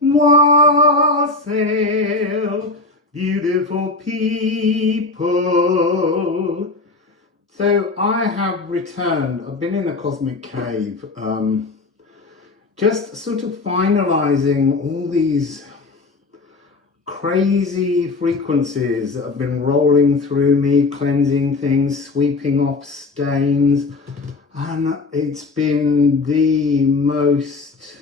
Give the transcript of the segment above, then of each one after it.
Wassail, beautiful people. So I have returned. I've been in a cosmic cave, just sort of finalizing all these crazy frequencies that have been rolling through me, cleansing things, sweeping off stains, and it's been the most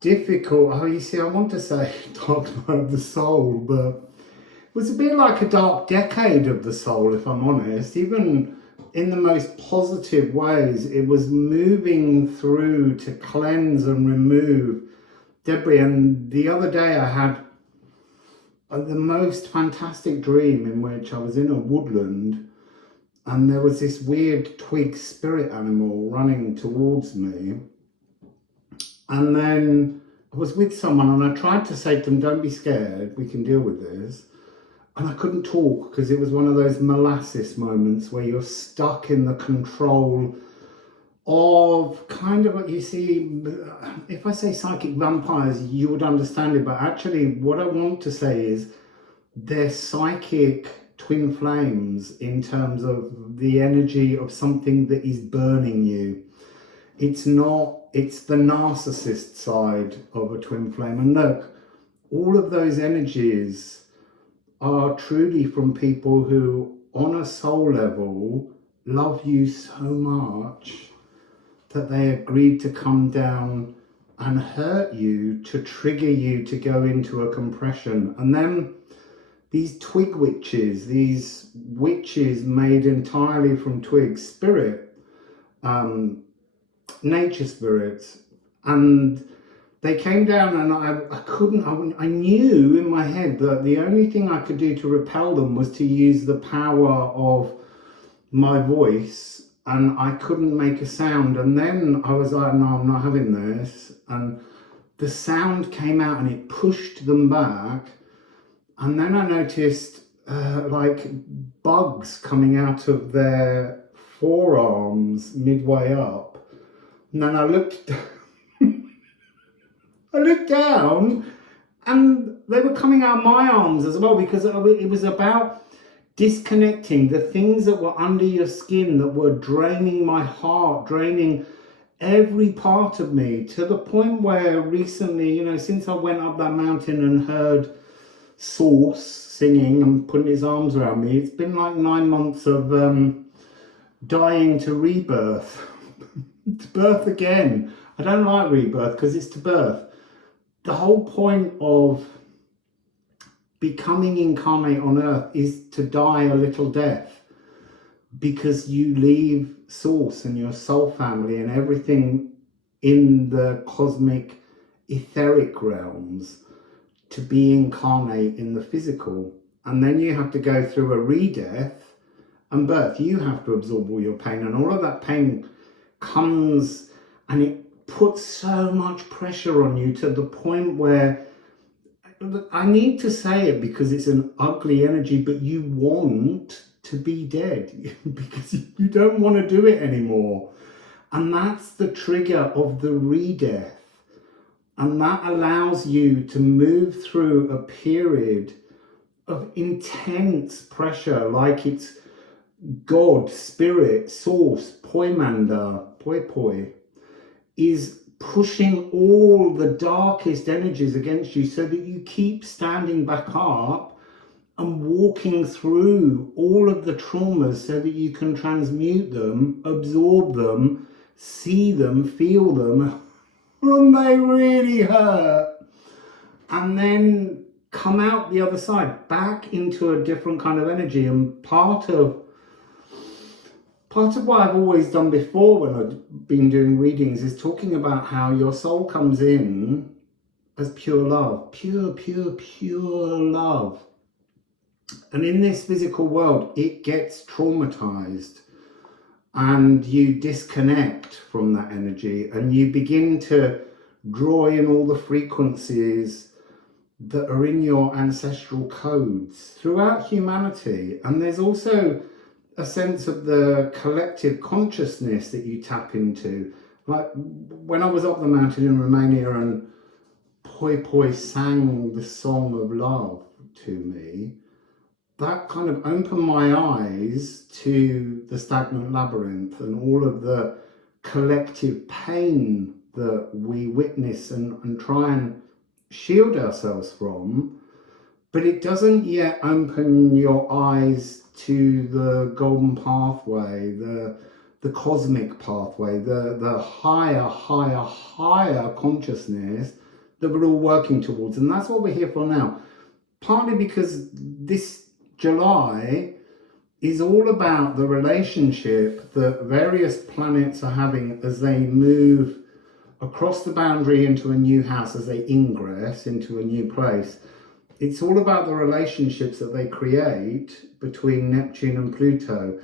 difficult. Oh, you see, I want to say dark night of the soul, but it was a bit like a dark decade of the soul, if I'm honest. Even in the most positive ways, it was moving through to cleanse and remove debris. And the other day I had the most fantastic dream in which I was in a woodland and there was this weird twig spirit animal running towards me. And then I was with someone and I tried to say to them, don't be scared, we can deal with this. And I couldn't talk because it was one of those molasses moments where you're stuck in the control of kind of what you see. If I say psychic vampires, you would understand it. But actually what I want to say is they're psychic twin flames in terms of the energy of something that is burning you. It's not, it's the narcissist side of a twin flame. And look, all of those energies are truly from people who, on a soul level, love you so much that they agreed to come down and hurt you, to trigger you to go into a compression. And then these twig witches, these witches made entirely from twigs, spirit, nature spirits, and they came down and I knew in my head that the only thing I could do to repel them was to use the power of my voice, and I couldn't make a sound. And then I was like, no, I'm not having this. And the sound came out and it pushed them back. And then I noticed like bugs coming out of their forearms midway up. And then I looked down and they were coming out of my arms as well, because it was about disconnecting the things that were under your skin that were draining my heart, draining every part of me, to the point where recently, you know, since I went up that mountain and heard Source singing and putting his arms around me, it's been like 9 months of dying to rebirth. To birth again. I don't like rebirth because it's to birth. The whole point of becoming incarnate on earth is to die a little death, because you leave source and your soul family and everything in the cosmic etheric realms to be incarnate in the physical. And then you have to go through a re-death and birth. You have to absorb all your pain, and all of that pain comes and it puts so much pressure on you, to the point where, I need to say it because it's an ugly energy, but you want to be dead because you don't want to do it anymore. And that's the trigger of the re-death. And that allows you to move through a period of intense pressure, like it's God, spirit, source, Poimanda, Poi, is pushing all the darkest energies against you, so that you keep standing back up and walking through all of the traumas, so that you can transmute them, absorb them, see them, feel them, and they really hurt. And then come out the other side, back into a different kind of energy. And part of what I've always done before when I've been doing readings is talking about how your soul comes in as pure love, pure love. And in this physical world, it gets traumatized and you disconnect from that energy, and you begin to draw in all the frequencies that are in your ancestral codes throughout humanity. And there's also a sense of the collective consciousness that you tap into. Like when I was up the mountain in Romania and Poi Poi sang the song of love to me, that kind of opened my eyes to the stagnant labyrinth and all of the collective pain that we witness and try and shield ourselves from. But it doesn't yet open your eyes to the golden pathway, the cosmic pathway, the higher consciousness that we're all working towards. And that's what we're here for now. Partly because this July is all about the relationship that various planets are having as they move across the boundary into a new house, as they ingress into a new place. It's all about the relationships that they create between Neptune and Pluto,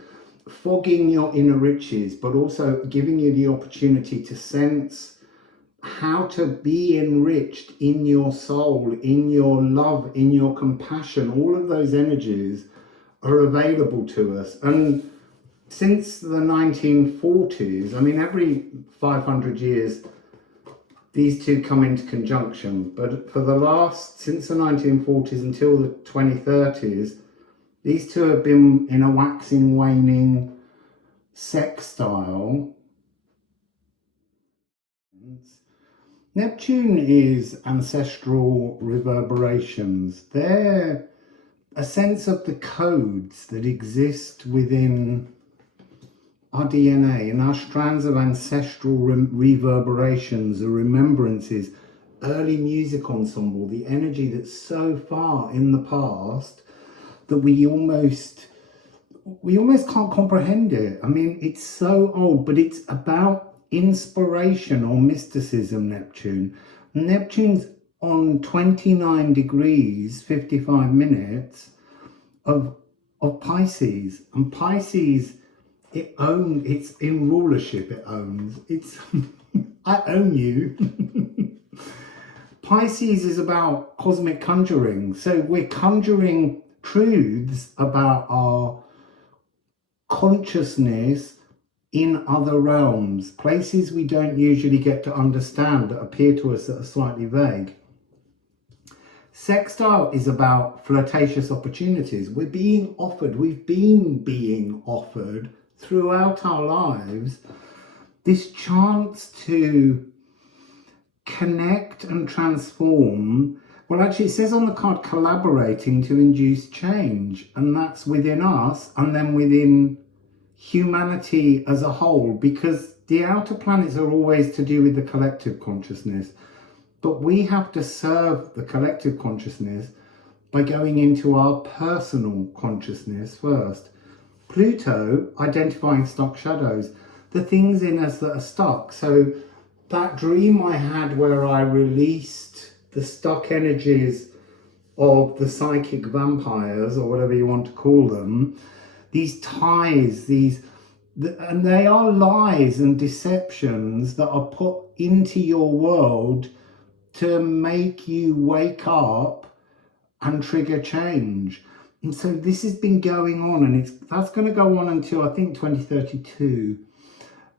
fogging your inner riches, but also giving you the opportunity to sense how to be enriched in your soul, in your love, in your compassion. All of those energies are available to us. And since the 1940s, I mean, every 500 years, these two come into conjunction. But for since the 1940s until the 2030s, these two have been in a waxing, waning sextile. Neptune is ancestral reverberations. They're a sense of the codes that exist within our DNA and our strands of ancestral reverberations or remembrances, early music ensemble, the energy that's so far in the past that we almost can't comprehend it. I mean, it's so old, but it's about inspiration or mysticism, Neptune. Neptune's on 29 degrees, 55 minutes of Pisces. And Pisces, it's in rulership, it's, I own you. Pisces is about cosmic conjuring. So we're conjuring truths about our consciousness in other realms, places we don't usually get to understand that appear to us that are slightly vague. Sextile is about flirtatious opportunities. We've been being offered throughout our lives this chance to connect and transform. Well, actually, it says on the card, collaborating to induce change, and that's within us and then within humanity as a whole, because the outer planets are always to do with the collective consciousness, but we have to serve the collective consciousness by going into our personal consciousness first. Pluto, identifying stuck shadows, the things in us that are stuck. So that dream I had where I released the stuck energies of the psychic vampires, or whatever you want to call them, these ties, and they are lies and deceptions that are put into your world to make you wake up and trigger change. And so this has been going on, and that's going to go on until I think 2032.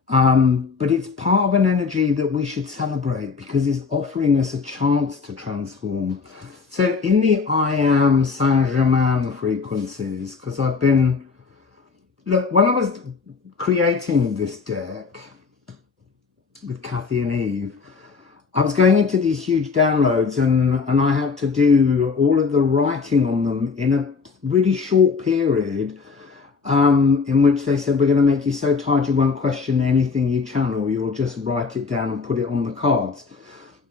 But it's part of an energy that we should celebrate because it's offering us a chance to transform. So in the I Am Saint-Germain frequencies, because look, when I was creating this deck with Kathy and Eve, I was going into these huge downloads and I had to do all of the writing on them in a really short period, in which they said, we're going to make you so tired you won't question anything you channel, you'll just write it down and put it on the cards.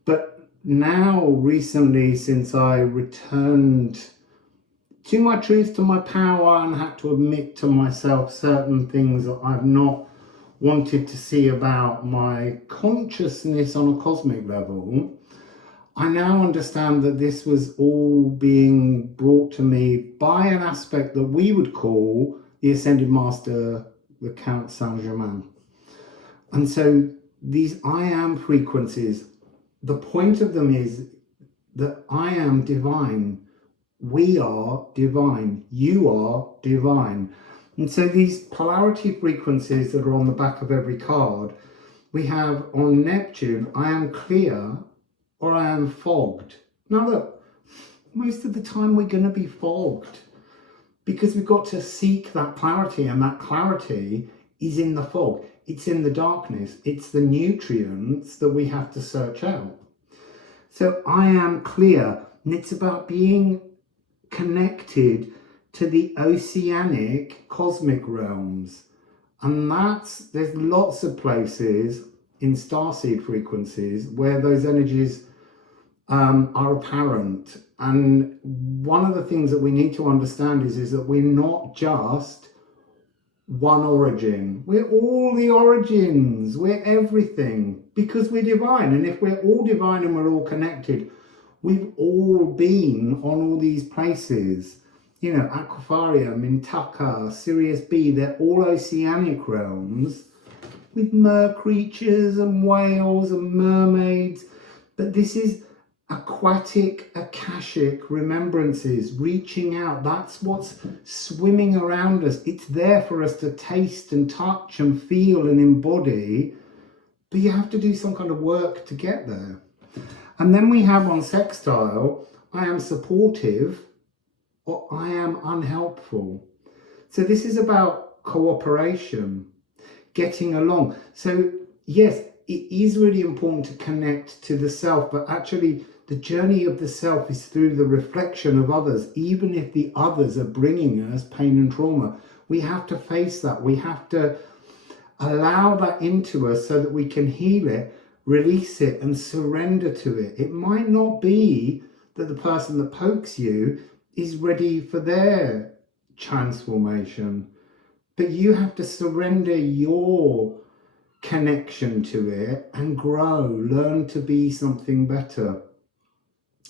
But now, recently, since I returned to my truth, to my power, and had to admit to myself certain things that I've not wanted to see about my consciousness on a cosmic level, I now understand that this was all being brought to me by an aspect that we would call the Ascended Master, the Count Saint-Germain. And so these I Am frequencies, the point of them is that I am divine, we are divine, you are divine. And so these polarity frequencies that are on the back of every card, we have on Neptune, I am clear, or I am fogged. Now look, most of the time we're going to be fogged because we've got to seek that clarity, and that clarity is in the fog. It's in the darkness. It's the nutrients that we have to search out. So I am clear, and it's about being connected to the oceanic cosmic realms. And there's lots of places in starseed frequencies where those energies are apparent. And one of the things that we need to understand is that we're not just one origin. We're all the origins. We're everything because we're divine. And if we're all divine and we're all connected, we've all been on all these places. You know, Aquarium, Mintaka, Sirius B, they're all oceanic realms with mer creatures and whales and mermaids. But this is aquatic, akashic remembrances, reaching out. That's what's swimming around us. It's there for us to taste and touch and feel and embody. But you have to do some kind of work to get there. And then we have on sextile, I am supportive or I am unhelpful. So this is about cooperation, getting along. So yes, it is really important to connect to the self, but actually the journey of the self is through the reflection of others. Even if the others are bringing us pain and trauma, we have to face that. We have to allow that into us so that we can heal it, release it and surrender to it. It might not be that the person that pokes you is ready for their transformation, but you have to surrender your connection to it and grow, learn to be something better.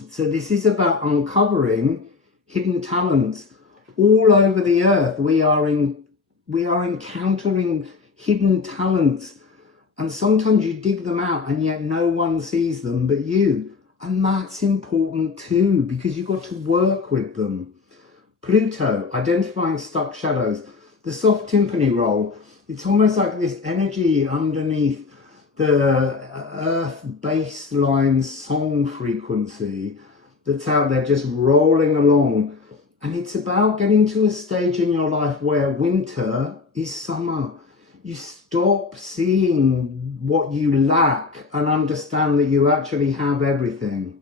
So this is about uncovering hidden talents all over the earth. We are encountering hidden talents, and sometimes you dig them out and yet no one sees them but you. And that's important too, because you've got to work with them. Pluto, identifying stuck shadows. The soft timpani roll, it's almost like this energy underneath the earth baseline song frequency that's out there just rolling along. And it's about getting to a stage in your life where winter is summer. You stop seeing what you lack and understand that you actually have everything.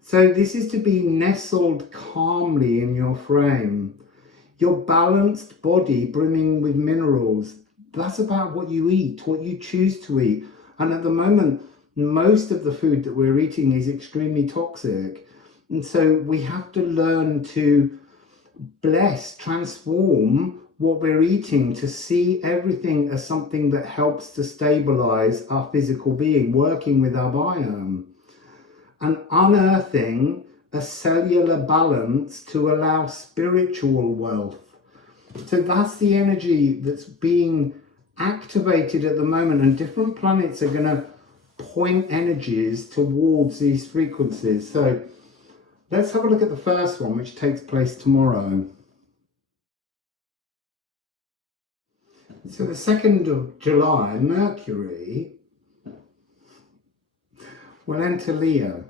So this is to be nestled calmly in your frame. Your balanced body brimming with minerals. That's about what you eat, what you choose to eat. And at the moment, most of the food that we're eating is extremely toxic. And so we have to learn to bless, transform what we're eating, to see everything as something that helps to stabilize our physical being, working with our biome and unearthing a cellular balance to allow spiritual wealth. So that's the energy that's being activated at the moment, and different planets are going to point energies towards these frequencies. So let's have a look at the first one, which takes place tomorrow. So the 2nd of July, Mercury will enter Leo.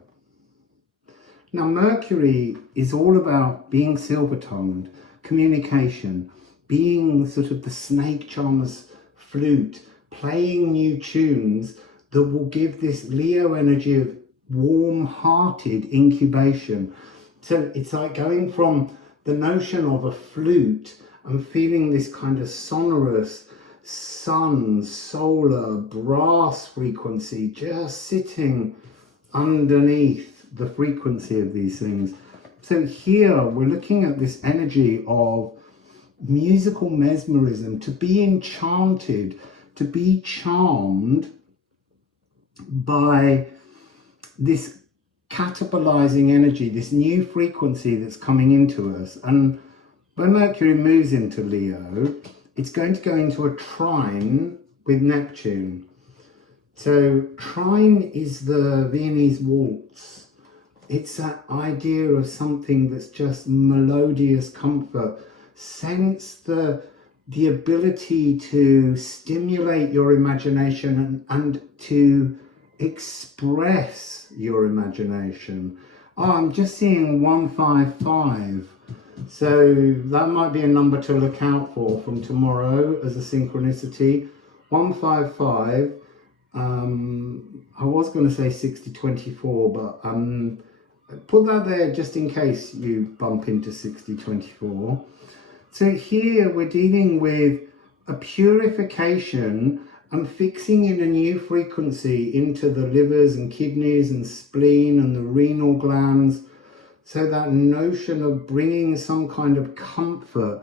Now Mercury is all about being silver-tongued, communication, being sort of the snake charmer's flute, playing new tunes that will give this Leo energy of warm-hearted incubation. So it's like going from the notion of a flute and feeling this kind of sonorous sun, solar, brass frequency just sitting underneath the frequency of these things. So here we're looking at this energy of musical mesmerism, to be enchanted, to be charmed by this catabolizing energy, this new frequency that's coming into us. And when Mercury moves into Leo, it's going to go into a trine with Neptune. So trine is the Viennese waltz. It's that idea of something that's just melodious comfort. Sense the ability to stimulate your imagination and to express your imagination. Oh, I'm just seeing 155. So that might be a number to look out for from tomorrow as a synchronicity. 155. I was going to say 6024, but put that there just in case you bump into 6024. So here we're dealing with a purification and fixing in a new frequency into the livers and kidneys and spleen and the renal glands. So that notion of bringing some kind of comfort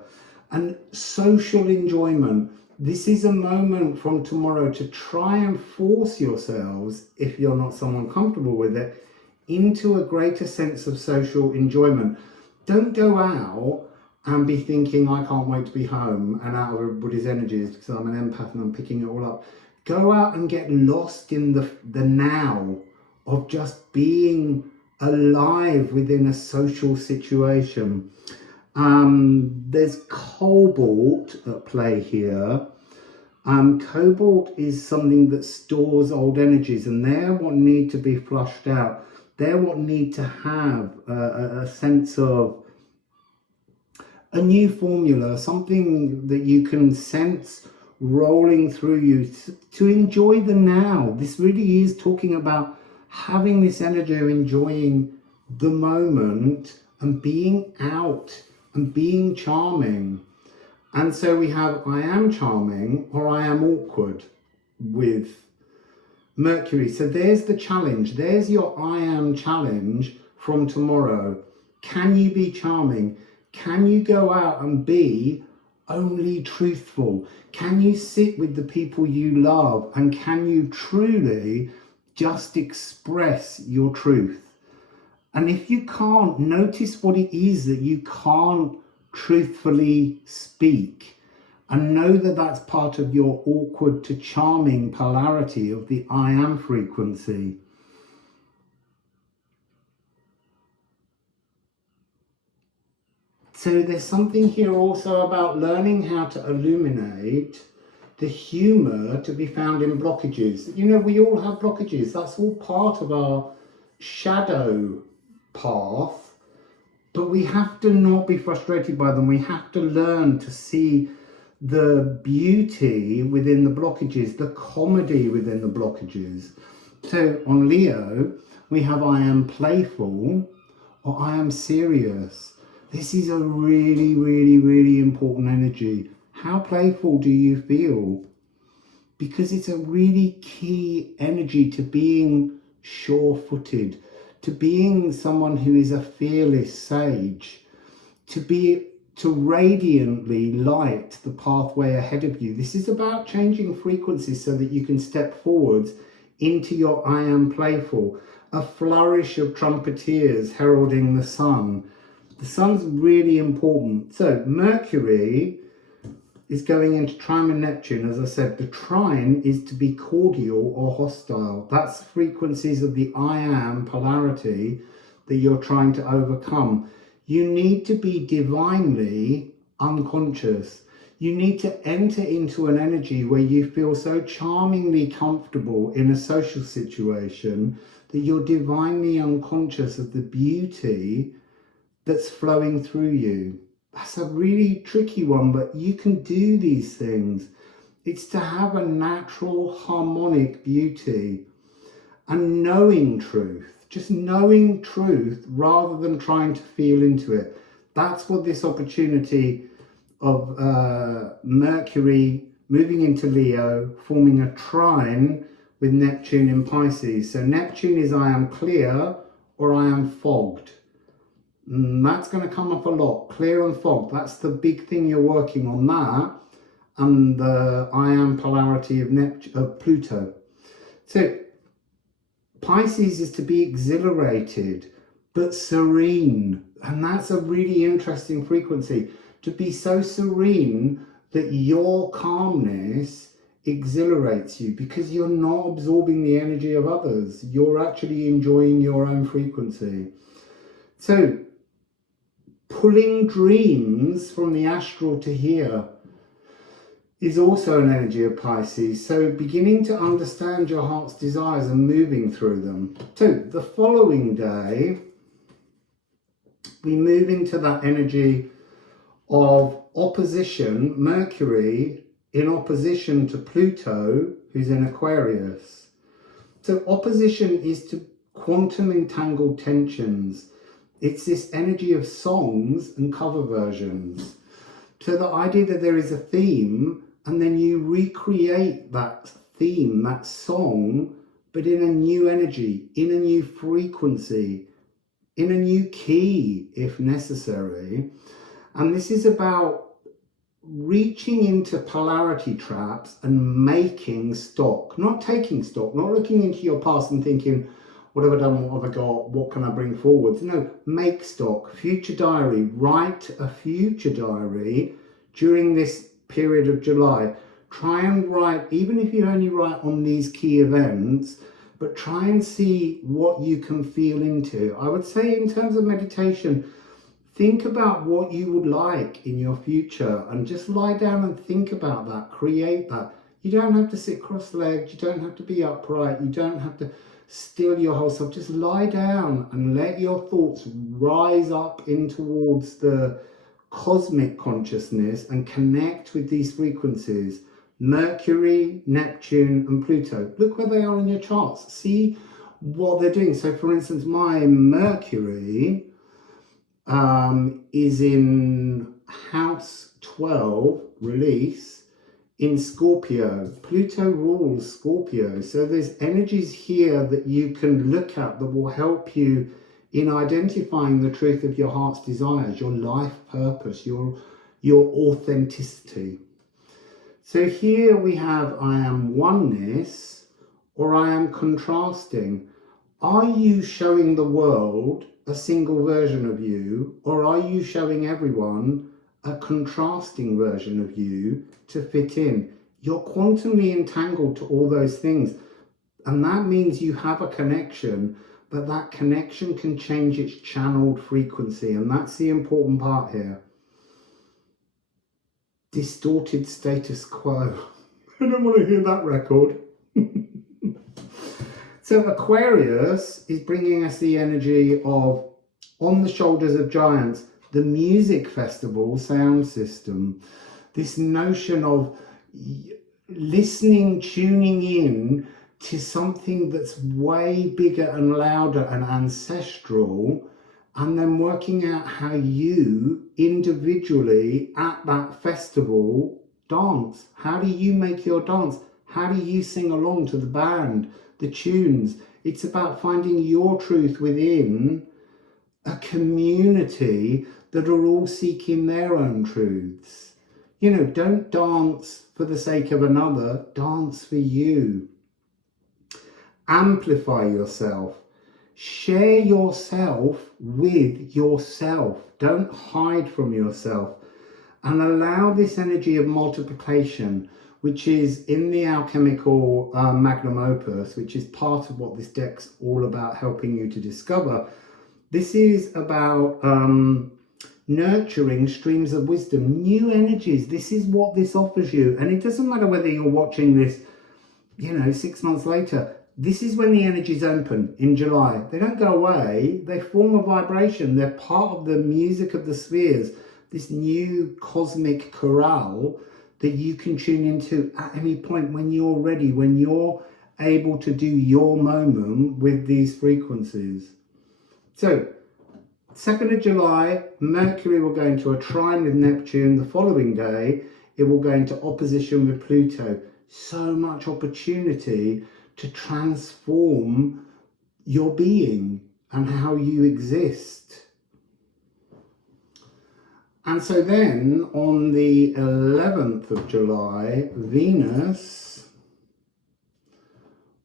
and social enjoyment. This is a moment from tomorrow to try and force yourselves, if you're not someone comfortable with it, into a greater sense of social enjoyment. Don't go out and be thinking, I can't wait to be home and out of everybody's energies because I'm an empath and I'm picking it all up. Go out and get lost in the now of just being alive within a social situation. There's cobalt at play here. Cobalt is something that stores old energies, and they're what need to be flushed out. They're what need to have a sense of a new formula, something that you can sense rolling through you to enjoy the now. This really is talking about having this energy of enjoying the moment and being out and being charming. And so we have I am charming or I am awkward with Mercury. So there's the challenge. There's your I am challenge from tomorrow. Can you be charming? Can you go out and be only truthful? Can you sit with the people you love? And can you truly just express your truth? And if you can't, notice what it is that you can't truthfully speak, and know that that's part of your awkward to charming polarity of the I am frequency. So there's something here also about learning how to illuminate the humor to be found in blockages. You know, we all have blockages. That's all part of our shadow path. But we have to not be frustrated by them. We have to learn to see the beauty within the blockages, the comedy within the blockages. So on Leo, we have I am playful or I am serious. This is a really, really, really important energy. How playful do you feel? Because it's a really key energy to being sure-footed, to being someone who is a fearless sage, to radiantly light the pathway ahead of you. This is about changing frequencies so that you can step forwards into your I am playful. A flourish of trumpeters heralding the sun. The sun's really important. So Mercury is going into trine and Neptune. As I said, the trine is to be cordial or hostile. That's frequencies of the I am polarity that you're trying to overcome. You need to be divinely unconscious. You need to enter into an energy where you feel so charmingly comfortable in a social situation that you're divinely unconscious of the beauty that's flowing through you. That's a really tricky one, but you can do these things. It's to have a natural harmonic beauty and knowing truth, just knowing truth rather than trying to feel into it. That's what this opportunity of Mercury moving into Leo, forming a trine with Neptune in Pisces. So Neptune is I am clear or I am fogged. That's going to come up a lot. Clear and fogged. That's the big thing you're working on, that and the I am polarity of Pluto. So Pisces is to be exhilarated but serene, and that's a really interesting frequency. To be so serene that your calmness exhilarates you because you're not absorbing the energy of others. You're actually enjoying your own frequency. So pulling dreams from the astral to here. is also an energy of Pisces. So beginning to understand your heart's desires and moving through them. So the following day, we move into that energy of opposition, Mercury in opposition to Pluto, who's in Aquarius. So opposition is to quantum entangled tensions. It's this energy of songs and cover versions. So the idea that there is a theme and then you recreate that theme, that song, but in a new energy, in a new frequency, in a new key, if necessary. And this is about reaching into polarity traps and making stock, not taking stock, not looking into your past and thinking, what have I done, what have I got, what can I bring forward? No, make stock, future diary, write a future diary during this period of July. Try and write, even if you only write on these key events, but try and see what you can feel into. I would say in terms of meditation, think about what you would like in your future and just lie down and think about that, create that. You don't have to sit cross-legged, you don't have to be upright, you don't have to still your whole self. Just lie down and let your thoughts rise up in towards the cosmic consciousness and connect with these frequencies. Mercury, Neptune and Pluto. Look where they are in your charts. See what they're doing. So for instance, my Mercury is in house 12, release, in Scorpio. Pluto rules Scorpio. So there's energies here that you can look at that will help you in identifying the truth of your heart's desires, your life purpose, your authenticity. So here we have I am oneness or I am contrasting. Are you showing the world a single version of you, or are you showing everyone a contrasting version of you to fit in? You're quantumly entangled to all those things, and that means you have a connection, but that connection can change its channeled frequency, and that's the important part here. Distorted status quo. I don't want to hear that record. So Aquarius is bringing us the energy of On the Shoulders of Giants, the music festival sound system. This notion of listening, tuning in to something that's way bigger and louder and ancestral, and then working out how you individually at that festival dance. How do you make your dance? How do you sing along to the band, the tunes? It's about finding your truth within a community that are all seeking their own truths. You know, don't dance for the sake of another, dance for you. Amplify yourself. Share yourself with yourself. Don't hide from yourself. And allow this energy of multiplication, which is in the alchemical magnum opus, which is part of what this deck's all about, helping you to discover. This is about nurturing streams of wisdom, new energies. This is what this offers you. And it doesn't matter whether you're watching this, 6 months later. This is when the energies open in July. They don't go away. They form a vibration. They're part of the music of the spheres, this new cosmic chorale that you can tune into at any point when you're ready, when you're able to do your moment with these frequencies. So, 2nd of July, Mercury will go into a trine with Neptune. The following day, it will go into opposition with Pluto. So much opportunity to transform your being and how you exist. And so then on the 11th of July, Venus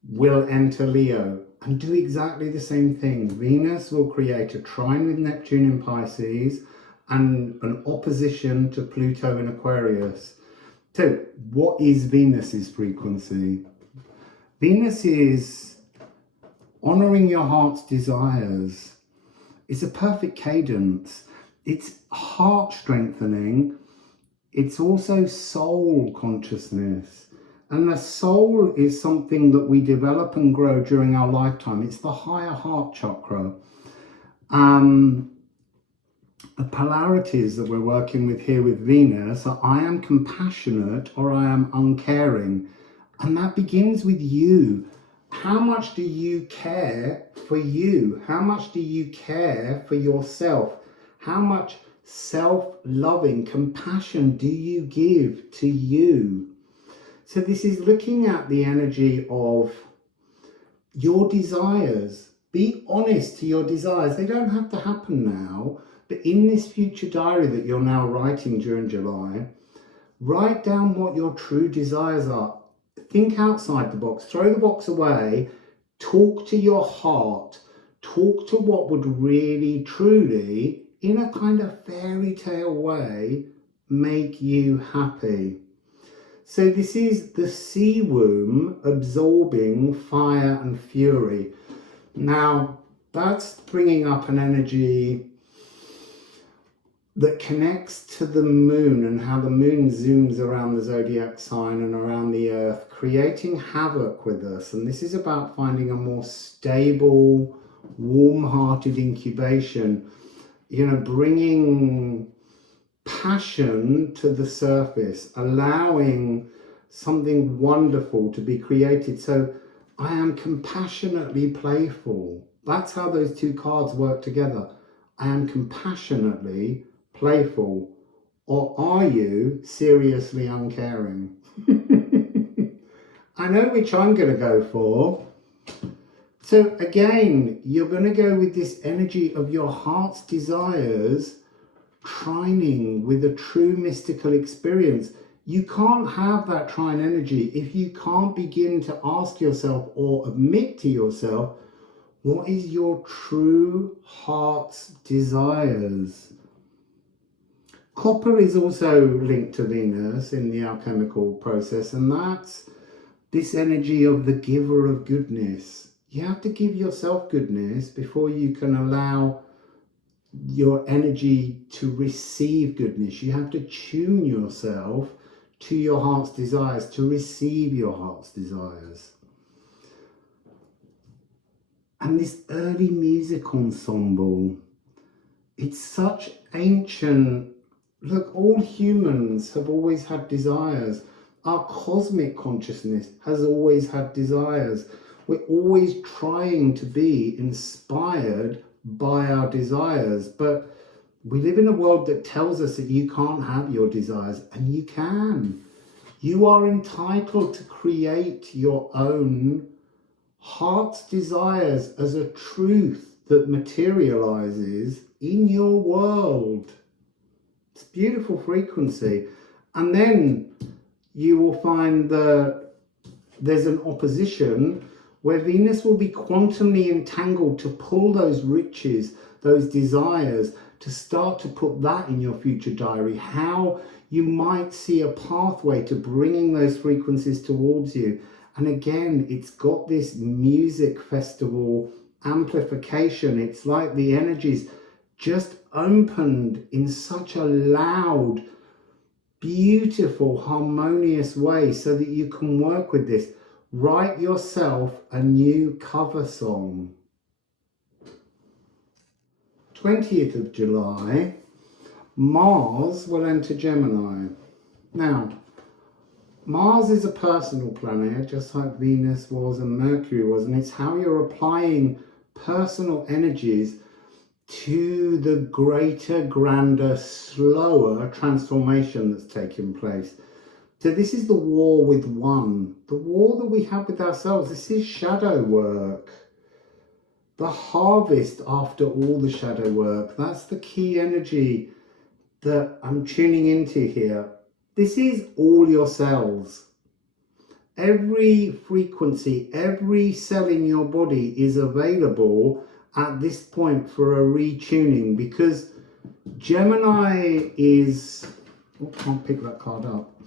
will enter Leo and do exactly the same thing. Venus will create a trine with Neptune in Pisces and an opposition to Pluto in Aquarius. So what is Venus's frequency? Venus is honoring your heart's desires. It's a perfect cadence. It's heart strengthening. it's also soul consciousness. And the soul is something that we develop and grow during our lifetime. It's the higher heart chakra. The polarities that we're working with here with Venus are I am compassionate or I am uncaring. And that begins with you. How much do you care for you? How much do you care for yourself? How much self-loving compassion do you give to you? So this is looking at the energy of your desires. Be honest to your desires. They don't have to happen now, but in this future diary that you're now writing during July, write down what your true desires are. Think outside the box, throw the box away, talk to your heart, talk to what would really, truly, in a kind of fairy tale way, make you happy. So this is the sea womb absorbing fire and fury. Now, that's bringing up an energy that connects to the moon and how the moon zooms around the zodiac sign and around the earth, creating havoc with us. And this is about finding a more stable, warm-hearted incubation, bringing passion to the surface, allowing something wonderful to be created. So I am compassionately playful. That's how those two cards work together. I am compassionately playful, or are you seriously uncaring? I know which I'm going to go for. So again, you're going to go with this energy of your heart's desires trining with a true mystical experience. You can't have that trine energy if you can't begin to ask yourself or admit to yourself, what is your true heart's desires? Copper is also linked to Venus in the alchemical process, and that's this energy of the giver of goodness. You have to give yourself goodness before you can allow your energy to receive goodness. You have to tune yourself to your heart's desires, to receive your heart's desires. And this early music ensemble, it's such ancient. Look, all humans have always had desires. Our cosmic consciousness has always had desires. We're always trying to be inspired by our desires, but we live in a world that tells us that you can't have your desires, and you can. You are entitled to create your own heart's desires as a truth that materializes in your world. It's a beautiful frequency. And then you will find that there's an opposition where Venus will be quantumly entangled to pull those riches, those desires, to start to put that in your future diary. How you might see a pathway to bringing those frequencies towards you. And again, it's got this music festival amplification. It's like the energies just opened in such a loud, beautiful, harmonious way so that you can work with this. Write yourself a new cover song. 20th of July, Mars will enter Gemini. Now, Mars is a personal planet, just like Venus was and Mercury was, and it's how you're applying personal energies to the greater, grander, slower transformation that's taking place. So this is the war with one, the war that we have with ourselves. This is shadow work. The harvest after all the shadow work. That's the key energy that I'm tuning into here. This is all your cells. Every frequency, every cell in your body is available at this point for a retuning, because Gemini is, oh, can't pick that card up,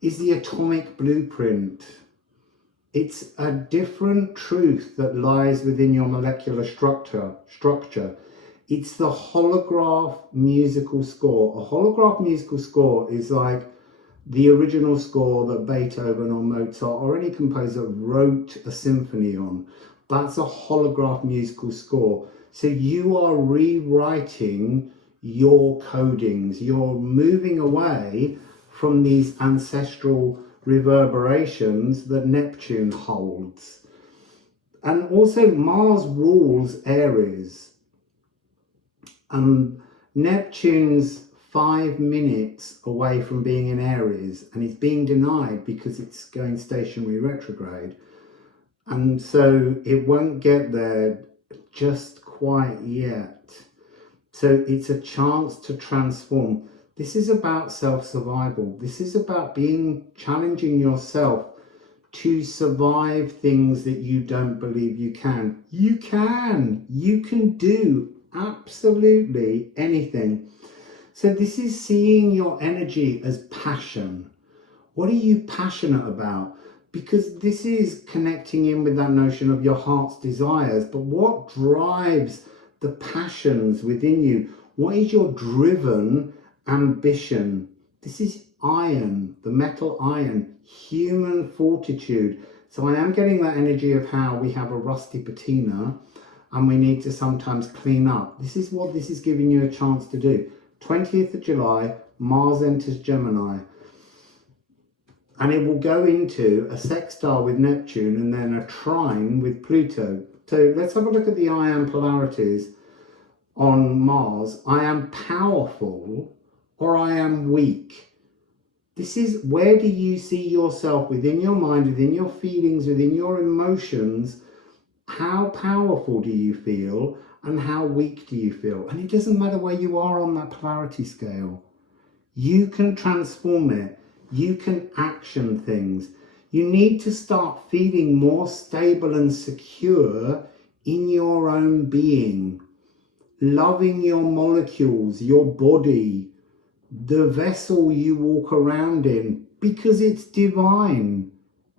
is the atomic blueprint. It's a different truth that lies within your molecular structure. It's the holograph musical score. A holograph musical score is like the original score that Beethoven or Mozart or any composer wrote a symphony on. That's a holograph musical score. So you are rewriting your codings. You're moving away from these ancestral reverberations that Neptune holds. And also Mars rules Aries. Neptune's 5 minutes away from being in Aries, and it's being denied because it's going stationary retrograde, and so it won't get there just quite yet. So it's a chance to transform. This is about self-survival. This is about challenging yourself to survive things that you don't believe you can. You can do absolutely anything. So this is seeing your energy as passion. What are you passionate about? Because this is connecting in with that notion of your heart's desires. But what drives the passions within you? What is your driven ambition? This is iron, the metal iron, human fortitude. So I am getting that energy of how we have a rusty patina and we need to sometimes clean up. This is what this is giving you a chance to do. 20th of July, Mars enters Gemini, and it will go into a sextile with Neptune and then a trine with Pluto. So let's have a look at the I am polarities on Mars. I am powerful or I am weak. This is, where do you see yourself within your mind, within your feelings, within your emotions? How powerful do you feel? And how weak do you feel? And it doesn't matter where you are on that polarity scale. You can transform it. You can action things. You need to start feeling more stable and secure in your own being. Loving your molecules, your body, the vessel you walk around in, because it's divine.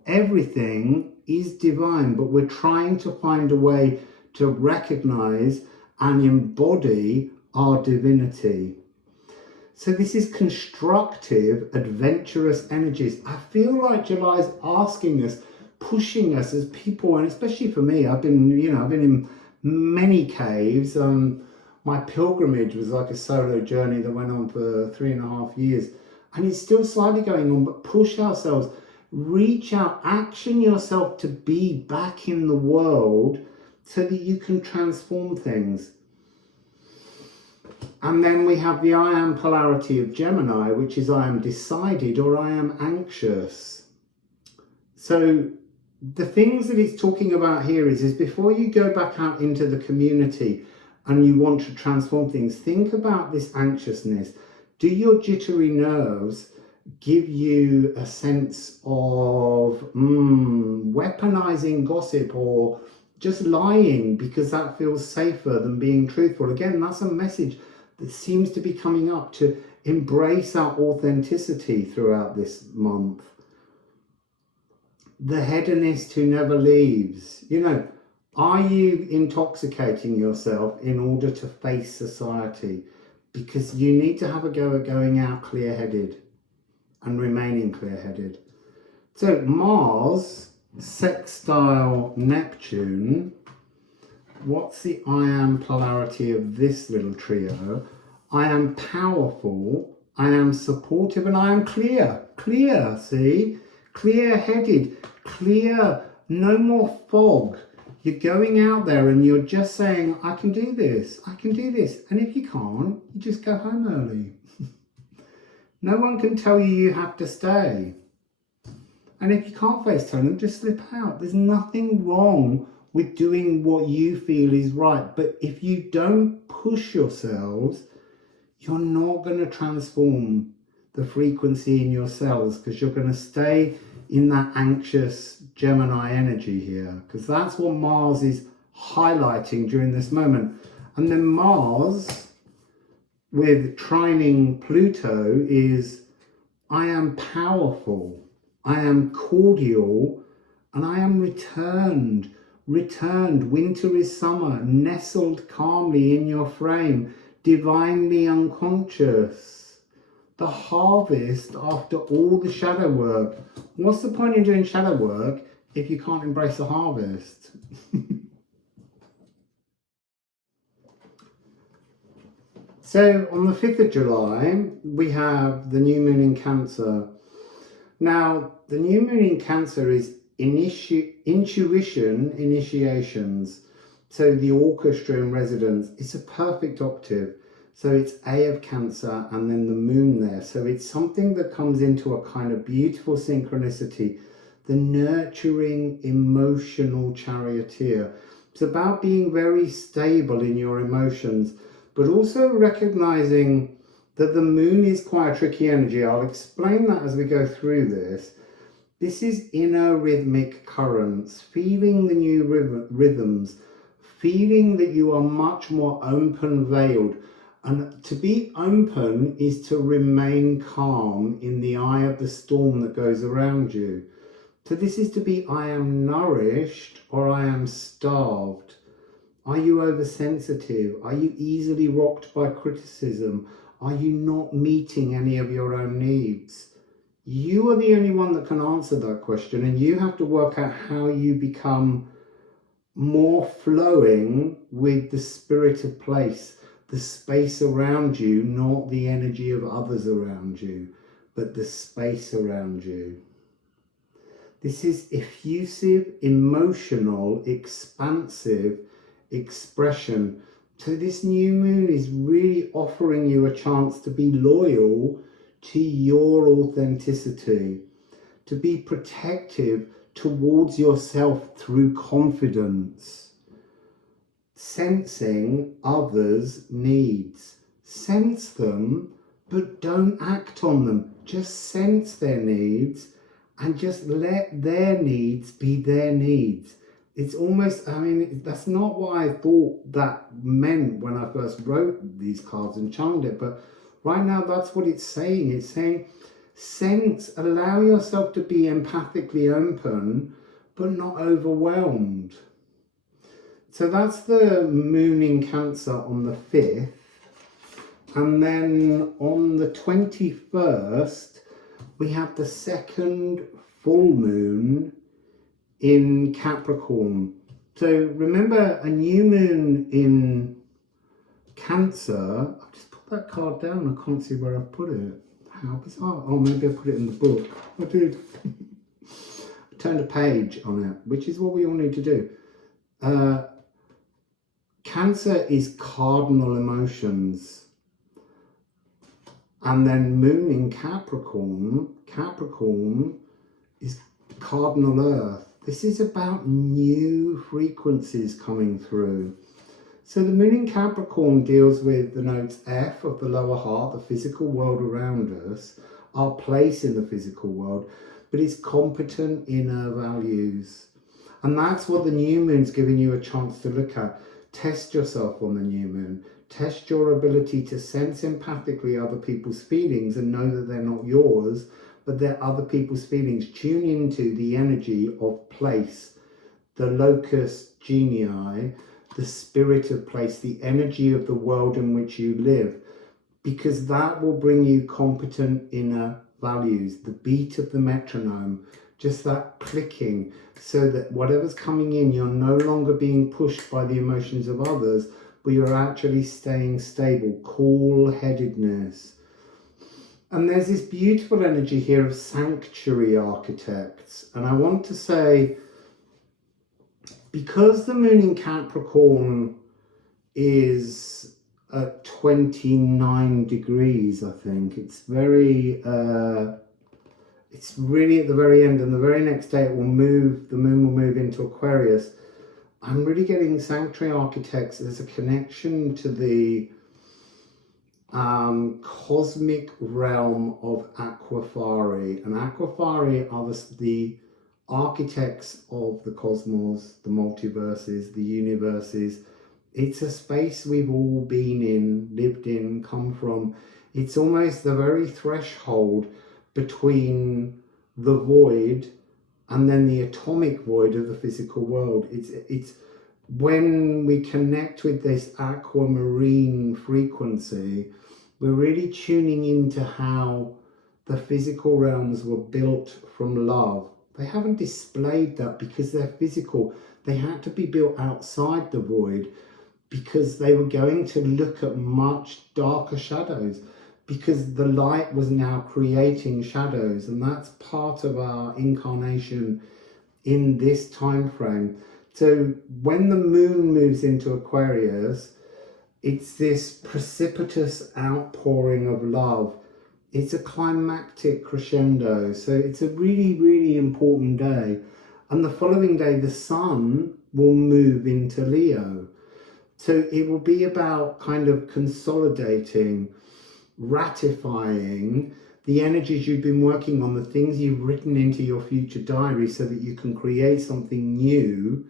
Everything is divine, but we're trying to find a way to recognize and embody our divinity. So this is constructive, adventurous energies. I feel like July is asking us, pushing us as people, and especially for me, I've been in many caves. My pilgrimage was like a solo journey that went on for 3.5 years, and it's still slightly going on, but push ourselves, reach out, action yourself to be back in the world so that you can transform things. And then we have the I am polarity of Gemini, which is I am decided or I am anxious. So the things that it's talking about here is before you go back out into the community and you want to transform things, think about this anxiousness. Do your jittery nerves give you a sense of weaponizing gossip or just lying because that feels safer than being truthful? Again, that's a message that seems to be coming up, to embrace our authenticity throughout this month. The hedonist who never leaves. Are you intoxicating yourself in order to face society? Because you need to have a go at going out clear-headed and remaining clear-headed. So Mars sextile Neptune. What's the I am polarity of this little trio? I am powerful, I am supportive, and I am clear. Clear, see? Clear-headed, clear, no more fog. You're going out there and you're just saying, I can do this, I can do this. And if you can't, you just go home early. No one can tell you you have to stay. And if you can't face them, just slip out. There's nothing wrong with doing what you feel is right. But if you don't push yourselves, you're not going to transform the frequency in your cells, because you're going to stay in that anxious Gemini energy here, because that's what Mars is highlighting during this moment. And then Mars with trining Pluto is I am powerful, I am cordial, and I am returned returned, winter is summer, nestled calmly in your frame, divinely unconscious. The harvest after all the shadow work. What's the point in doing shadow work if you can't embrace the harvest? So on the 5th of July, we have the new moon in Cancer. Now, the new moon in Cancer is intuition, initiations. So the orchestra in residence, it's a perfect octave. So it's A of Cancer and then the moon there. So it's something that comes into a kind of beautiful synchronicity. The nurturing, emotional charioteer. It's about being very stable in your emotions, but also recognizing that the moon is quite a tricky energy. I'll explain that as we go through this. This is inner rhythmic currents, feeling the new rhythms, feeling that you are much more open veiled. And to be open is to remain calm in the eye of the storm that goes around you. So this is to be, I am nourished or I am starved. Are you oversensitive? Are you easily rocked by criticism? Are you not meeting any of your own needs? You are the only one that can answer that question, and you have to work out how you become more flowing with the spirit of place, the space around you, not the energy of others around you, but the space around you. This is effusive, emotional, expansive expression. So this new moon is really offering you a chance to be loyal to your authenticity, to be protective towards yourself through confidence, sensing others' needs. Sense them, but don't act on them. Just sense their needs and just let their needs be their needs. It's almost, I mean, that's not what I thought that meant when I first wrote these cards and channeled it, but right now that's what it's saying. It's saying, sense, allow yourself to be empathically open, but not overwhelmed. So that's the moon in Cancer on the 5th. And then on the 21st, we have the second full moon in Capricorn. So remember, a new moon in Cancer, I've just put that card down, I can't see where I've put it. How bizarre. Oh, maybe I put it in the book. I did. I turned a page on it, which is what we all need to do. Cancer is cardinal emotions. And then moon in Capricorn, Capricorn is cardinal earth. This is about new frequencies coming through. So the moon in Capricorn deals with the notes F of the lower heart, the physical world around us, our place in the physical world, but it's competent inner values. And that's what the new moon's giving you a chance to look at. Test yourself on the new moon. Test your ability to sense empathically other people's feelings and know that they're not yours, but they're other people's feelings. Tune into the energy of place, the locus genii, the spirit of place, the energy of the world in which you live, because that will bring you competent inner values, the beat of the metronome, just that clicking, so that whatever's coming in, you're no longer being pushed by the emotions of others, but you're actually staying stable, cool-headedness. And there's this beautiful energy here of sanctuary architects. And I want to say, because the moon in Capricorn is at 29 degrees, I think, it's very, it's really at the very end, and the very next day it will move, the moon will move into Aquarius. I'm really getting sanctuary architects. There's a connection to the cosmic realm of Aquafari. And Aquafari are the architects of the cosmos, the multiverses, the universes. It's a space we've all been in, lived in, come from. It's almost the very threshold between the void and then the atomic void of the physical world. It's when we connect with this aquamarine frequency, we're really tuning into how the physical realms were built from love. They haven't displayed that because they're physical. They had to be built outside the void because they were going to look at much darker shadows, because the light was now creating shadows, and that's part of our incarnation in this time frame. So when the moon moves into Aquarius, it's this precipitous outpouring of love. It's a climactic crescendo. So it's a really, really important day. And the following day, the sun will move into Leo. So it will be about kind of consolidating, ratifying the energies you've been working on, the things you've written into your future diary so that you can create something new,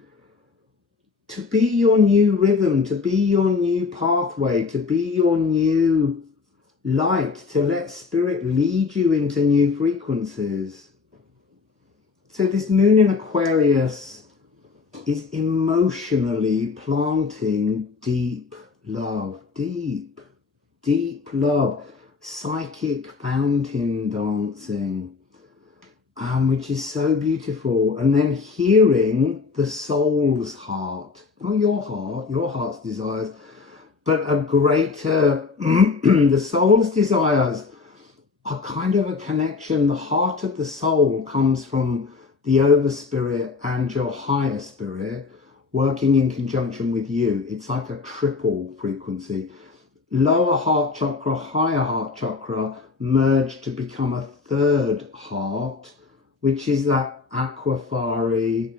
to be your new rhythm, to be your new pathway, to be your new light, to let spirit lead you into new frequencies. So this moon in Aquarius is emotionally planting deep love, deep love, psychic fountain dancing, which is so beautiful. And then hearing the soul's heart, not your heart's desires, but a greater, the soul's desires are kind of a connection. The heart of the soul comes from the overspirit and your higher spirit working in conjunction with you. It's like a triple frequency. Lower heart chakra, higher heart chakra merge to become a third heart, which is that aquafari,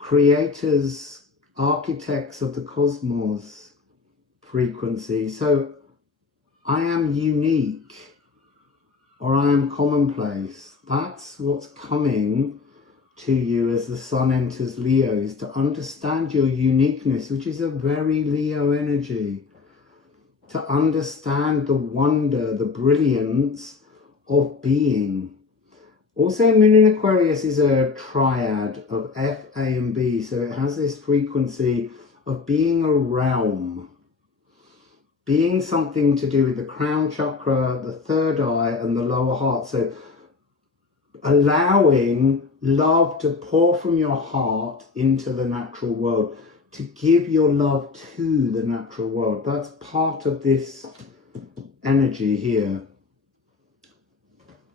creators, architects of the cosmos frequency. So I am unique, or I am commonplace. That's what's coming to you as the sun enters Leo, is to understand your uniqueness, which is a very Leo energy. To understand the wonder, the brilliance of being. Also, Moon in Aquarius is a triad of F, A and B. So it has this frequency of being a realm, being something to do with the crown chakra, the third eye and the lower heart. So allowing love to pour from your heart into the natural world, to give your love to the natural world. That's part of this energy here.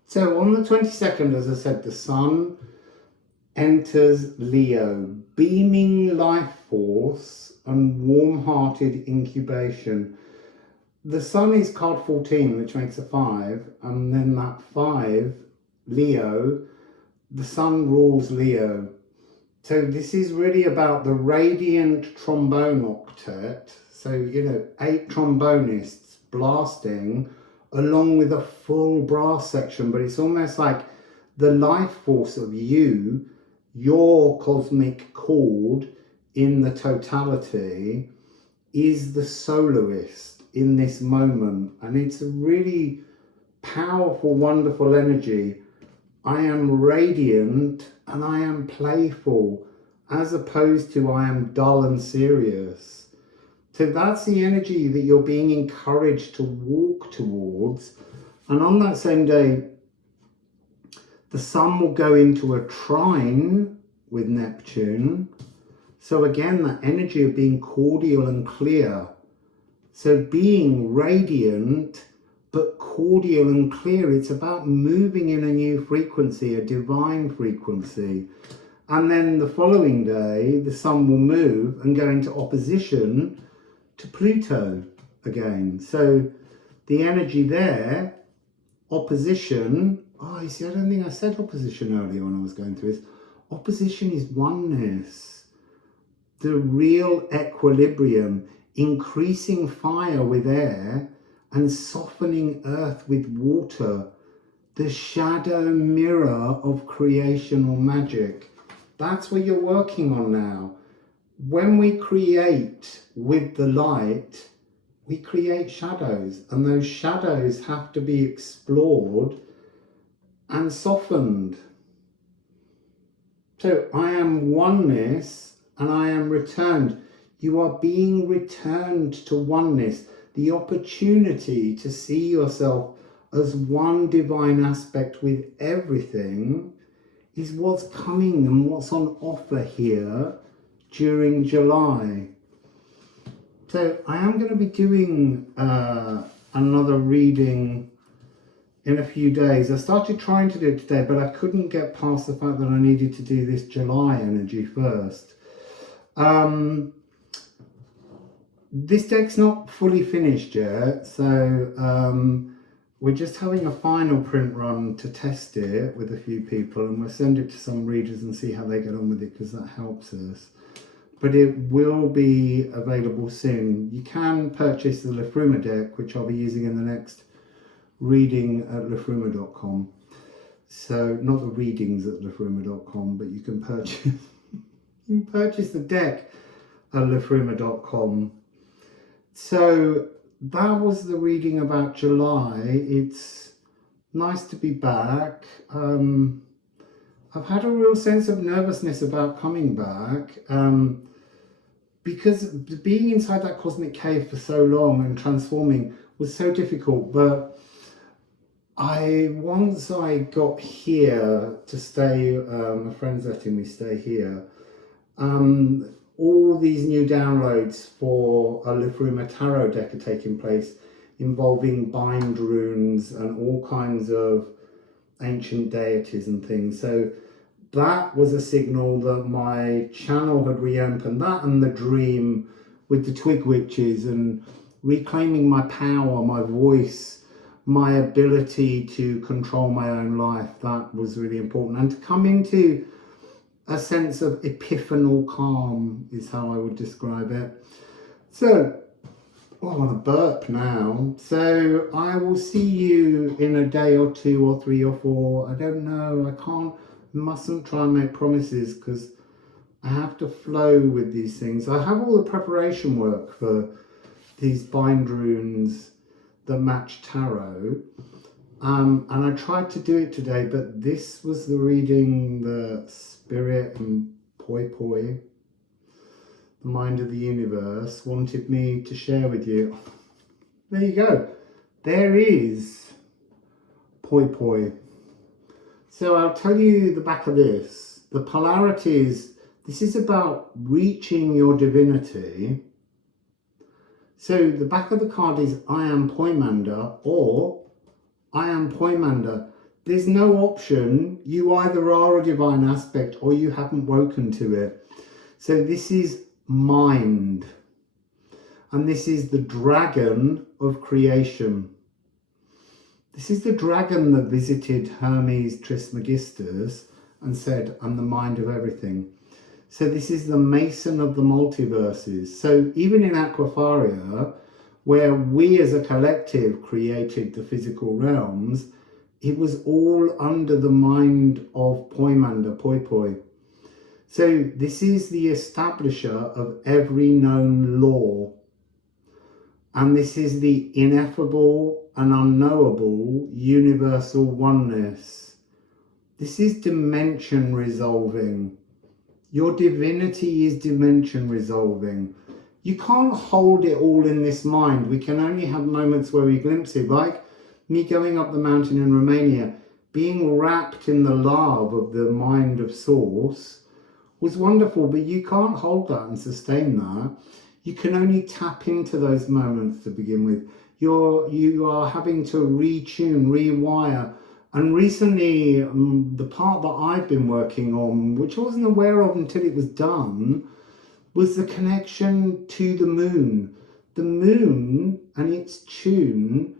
So on the 22nd, as I said, the sun enters Leo, beaming life force and warm-hearted incubation. The sun is card 14, which makes a 5, and then that 5, Leo, the sun rules Leo. So this is really about the radiant trombone octet. So, 8 trombonists blasting along with a full brass section, but it's almost like the life force of you, your cosmic chord in the totality, is the soloist in this moment. And it's a really powerful, wonderful energy. I am radiant and I am playful, as opposed to I am dull and serious. So that's the energy that you're being encouraged to walk towards. And on that same day, the sun will go into a trine with Neptune. So again, that energy of being cordial and clear. So being radiant but cordial and clear, it's about moving in a new frequency, a divine frequency. And then the following day, the sun will move and go into opposition to Pluto again. So the energy there, opposition, you see, I don't think I said opposition earlier when I was going through this. Opposition is oneness, the real equilibrium, increasing fire with air and softening earth with water, the shadow mirror of creational magic. That's what you're working on now. When we create with the light, we create shadows, and those shadows have to be explored and softened. So I am oneness and I am returned. You are being returned to oneness. The opportunity to see yourself as one divine aspect with everything is what's coming and what's on offer here during July. So I am going to be doing another reading in a few days. I started trying to do it today, but I couldn't get past the fact that I needed to do this July energy first. This deck's not fully finished yet, so we're just having a final print run to test it with a few people, and we'll send it to some readers and see how they get on with it, because that helps us. But it will be available soon. You can purchase the Liffruma deck, which I'll be using in the next reading at liffruma.com. So not the readings at liffruma.com, but you can purchase the deck at liffruma.com. So that was the reading about July. It's nice to be back. I've had a real sense of nervousness about coming back, because being inside that cosmic cave for so long and transforming was so difficult. But once I got here to stay, a friend's letting me stay here, all these new downloads for a Liffruma tarot deck are taking place, involving bind runes and all kinds of ancient deities and things. So that was a signal that my channel had reopened. That and the dream with the twig witches and reclaiming my power, my voice, my ability to control my own life. That was really important. And to come into a sense of epiphanal calm is how I would describe it. So, I want to burp now. So I will see you in a day or two or three or four. I don't know. Mustn't try and make promises, because I have to flow with these things. I have all the preparation work for these bind runes that match tarot. And I tried to do it today, but this was the reading that Spirit and Poi Poi, the mind of the universe, wanted me to share with you. There you go. There is Poi Poi. So I'll tell you the back of this. The polarities, this is about reaching your divinity. So the back of the card is I am Poimander or I am Poimander. There's no option. You either are a divine aspect or you haven't woken to it. So this is mind. And this is the dragon of creation. This is the dragon that visited Hermes Trismegistus and said, I'm the mind of everything. So this is the mason of the multiverses. So even in Aquafaria, where we as a collective created the physical realms, it was all under the mind of Poimander, Poi Poi. So this is the establisher of every known law. And this is the ineffable and unknowable universal oneness. This is dimension resolving. Your divinity is dimension resolving. You can't hold it all in this mind. We can only have moments where we glimpse it, like me going up the mountain in Romania, being wrapped in the love of the mind of Source was wonderful, but you can't hold that and sustain that. You can only tap into those moments to begin with. You are having to retune, rewire. And recently, the part that I've been working on, which I wasn't aware of until it was done, was the connection to the moon. The moon and its tune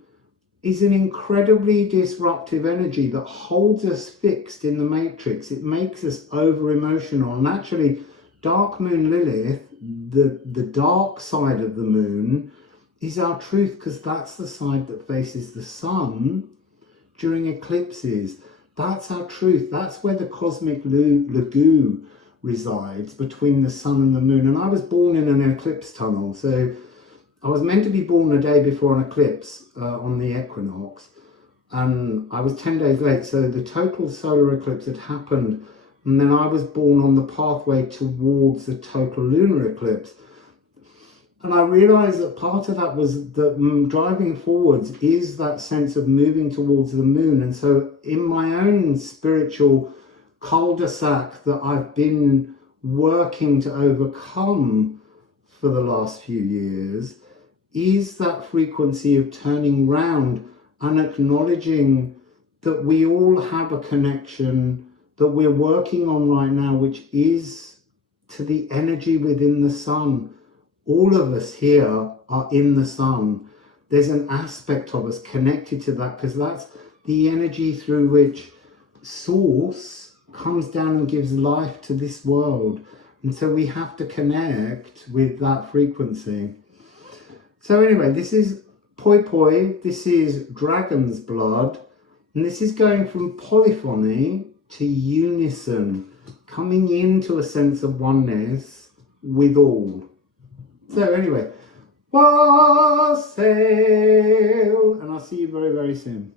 is an incredibly disruptive energy that holds us fixed in the matrix. It makes us over-emotional. And actually, Dark Moon Lilith, the dark side of the moon, is our truth, because that's the side that faces the sun during eclipses. That's our truth. That's where the cosmic lagoon resides, between the sun and the moon. And I was born in an eclipse tunnel, so I was meant to be born a day before an eclipse on the equinox, and I was 10 days late. So the total solar eclipse had happened And then I was born on the pathway towards the total lunar eclipse. And I realized that part of that was that driving forwards is that sense of moving towards the moon. And so in my own spiritual cul-de-sac that I've been working to overcome for the last few years is that frequency of turning round and acknowledging that we all have a connection that we're working on right now, which is to the energy within the sun. All of us here are in the sun. There's an aspect of us connected to that because that's the energy through which Source comes down and gives life to this world. And so we have to connect with that frequency. So anyway, this is Poi Poi, this is Dragon's Blood, and this is going from polyphony to unison, coming into a sense of oneness with all. So anyway, Wassail, and I'll see you very, very soon.